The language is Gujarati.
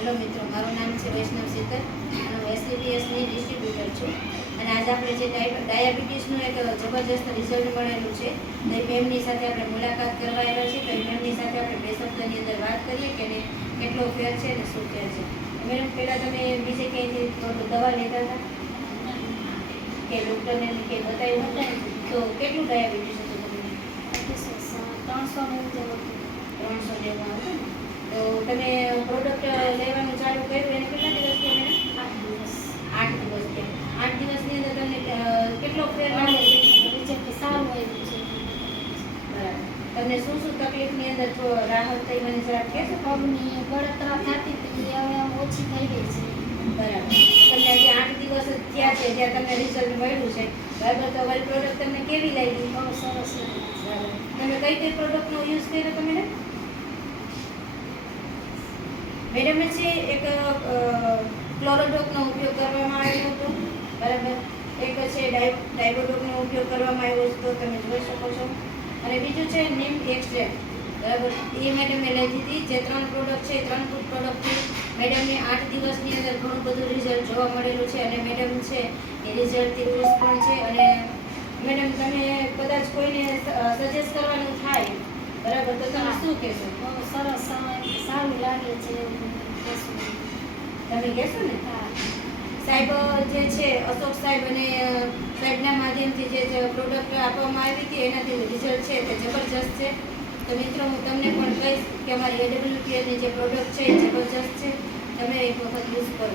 હેલો મિત્રો, મારું નામ છે વૈષ્ણવ શીતલ અને હું એસસીબીએસની ડિસ્ટ્રીબ્યુટર છું. અને આજે આપણે જે ડાયાબિટીસનું એક જબરજસ્ત રિઝલ્ટ મળેલું છે તો એ મેમની સાથે આપણે મુલાકાત કરવા આવ્યા છીએ. તો એ મેમની સાથે આપણે બે શબ્દની અંદર વાત કરીએ કે એને કેટલો ફેર છે અને શું ફેર છે. મેડમ, પહેલાં તમે બીજે ક્યાંયથી દવા લેતા હતા કે ડૉક્ટરને કંઈ બતાવ્યું તો કેટલું ડાયાબિટીસ હતું તમને? 300 જેવું 300 જેવું હતું ને? તો તમે પ્રોડક્ટ લેવાનું ચાલુ કર્યું એને કેટલા દિવસ થયા મેડમ? 8 દિવસ થયા. 8 દિવસની અંદર તમને કેટલો ફેર લાગે છે? રિઝલ્ટ સારું આવ્યું છે. બરાબર. તમને શું શું તકલીફની અંદર રાહત થઈ મને જરાક કહેશો? પગની બળતરા થતી હતી હવે ઓછી થઈ ગઈ છે. બરાબર. તમને આજે 8 દિવસ જ થયા છે જ્યાં તમને રિઝલ્ટ મળ્યું છે, બરાબર. તો અમારી પ્રોડક્ટ તમને કેવી લાગી? બહુ સરસ લાગે છે. બરાબર. તમે કઈ કઈ પ્રોડક્ટનો યુઝ કર્યો તમે મેડમ? છે એક ક્લોરોડોકનો ઉપયોગ કરવામાં આવ્યો હતો, બરાબર. એક છે ડાયબોડોકનો ઉપયોગ કરવામાં આવ્યો હતો, તમે જોઈ શકો છો. અને બીજું છે નીમ એક્સ્ટ્રેક્ટ, બરાબર. એ મેડમે લીધી હતી. જે 3 પ્રોડક્ટ છે એ 3 પ્રોડક્ટથી મેડમને 8 દિવસની અંદર ઘણું બધું રિઝલ્ટ જોવા મળેલું છે. અને મેડમ છે એ રિઝલ્ટથી ખુશ પણ છે. અને મેડમ, તમે કદાચ કોઈને સજેસ્ટ કરવાનું થાય, બરાબર, તો તમે શું કહેશો? બહુ સરસ સારું લાગે છે. તમે કહેશો ને? હા. સાહેબ જે છે અશોક સાહેબ અને સાહેબના માધ્યમથી જે પ્રોડક્ટ આપવામાં આવી હતી એનાથી રિઝલ્ટ છે તે જબરજસ્ત છે. તો મિત્રો, હું તમને પણ કહીશ કે અમારી AWPLની જે પ્રોડક્ટ છે એ જબરજસ્ત છે. તમે એક વખત યુઝ કરો.